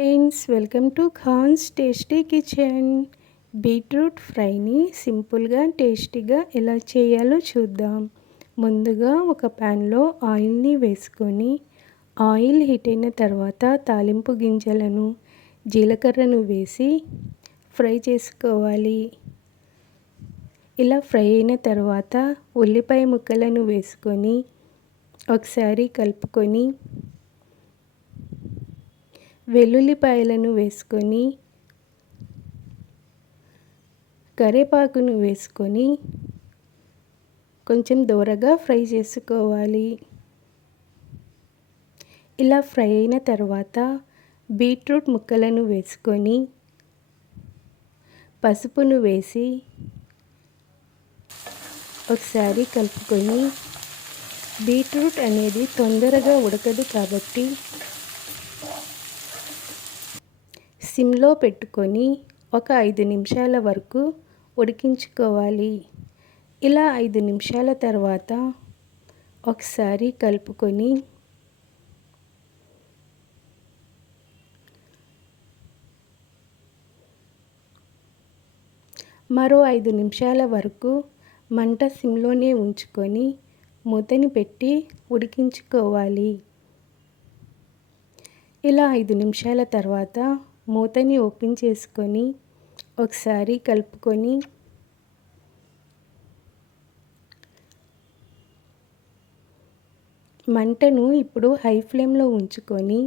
Friends, welcome to Khan's tasty kitchen. Beetroot ఫ్రైని సింపుల్గా టేస్టీగా ఎలా చేయాలో చూద్దాం. ముందుగా ఒక ప్యాన్లో ఆయిల్ని వేసుకొని ఆయిల్ హీట్ అయిన తర్వాత తాలింపు గింజలను జీలకర్రను వేసి ఫ్రై చేసుకోవాలి. ఇలా ఫ్రై అయిన తర్వాత ఉల్లిపాయ ముక్కలను వేసుకొని ఒకసారి కలుపుకొని వెల్లుల్లిపాయలను వేసుకొని కరివేపాకును వేసుకొని కొంచెం దూరగా ఫ్రై చేసుకోవాలి. ఇలా ఫ్రై అయిన తర్వాత బీట్రూట్ ముక్కలను వేసుకొని పసుపును వేసి ఒకసారి కలుపుకొని బీట్రూట్ అనేది తొందరగా ఉడకదు కాబట్టి సిమ్లో పెట్టుకొని ఒక 5 నిమిషాల వరకు ఉడికించుకోవాలి. ఇలా 5 నిమిషాల తర్వాత ఒకసారి కలుపుకొని మరో 5 నిమిషాల వరకు మంట సిమ్లోనే ఉంచుకొని మూతని పెట్టి ఉడికించుకోవాలి. ఇలా 5 నిమిషాల తర్వాత మూతని ఓపెన్ చేసుకొని ఒకసారి కలుపుకొని మంటను ఇప్పుడు హై ఫ్లేమ్లో ఉంచుకొని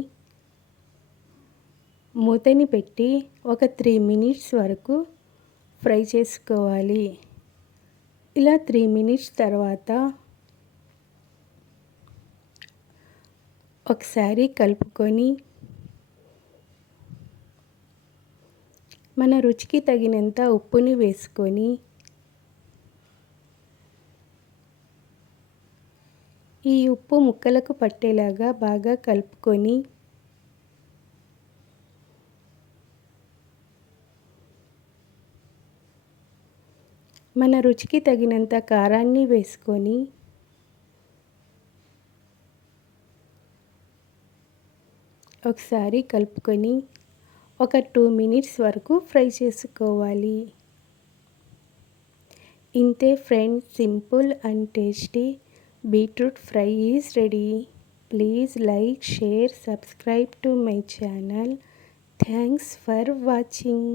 మూతని పెట్టి ఒక 3 మినిట్స్ వరకు ఫ్రై చేసుకోవాలి. ఇలా 3 మినిట్స్ తర్వాత ఒకసారి కలుపుకొని మన రుచికి తగినంత ఉప్పుని వేసుకొని ఈ ఉప్పు ముక్కలకు పట్టేలాగా బాగా కలుపుకొని మన రుచికి తగినంత కారాన్ని వేసుకొని ఒకసారి కలుపుకొని ఒక 2 మినిట్స్ వరకు ఫ్రై చేసుకోవాలి. ఇంతే friends, simple and tasty beetroot fry is ready. Please like, share, subscribe to my channel. Thanks for watching.